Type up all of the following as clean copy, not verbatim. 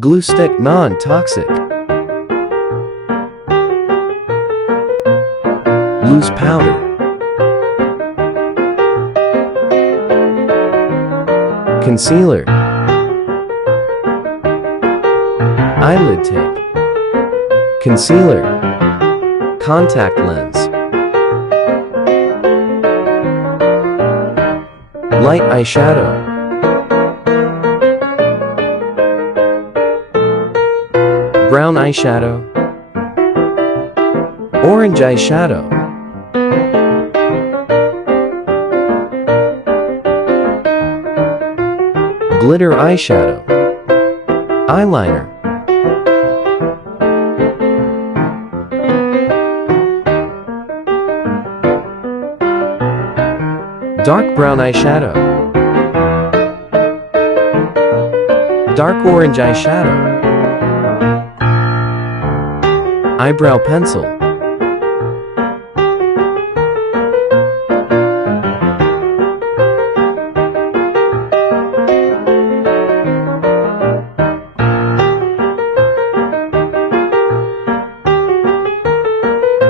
Glue stick non-toxic. Loose powder. Concealer. Eyelid tape. Concealer. Contact lens. Light eyeshadow. Brown eyeshadow. Orange eyeshadow. Glitter eyeshadow. Eyeliner. Dark brown eyeshadow. Dark orange eyeshadow. Eyebrow pencil.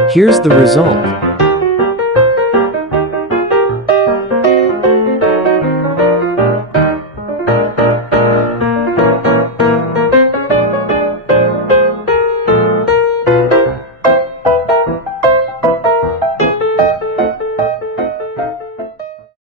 Here's the result.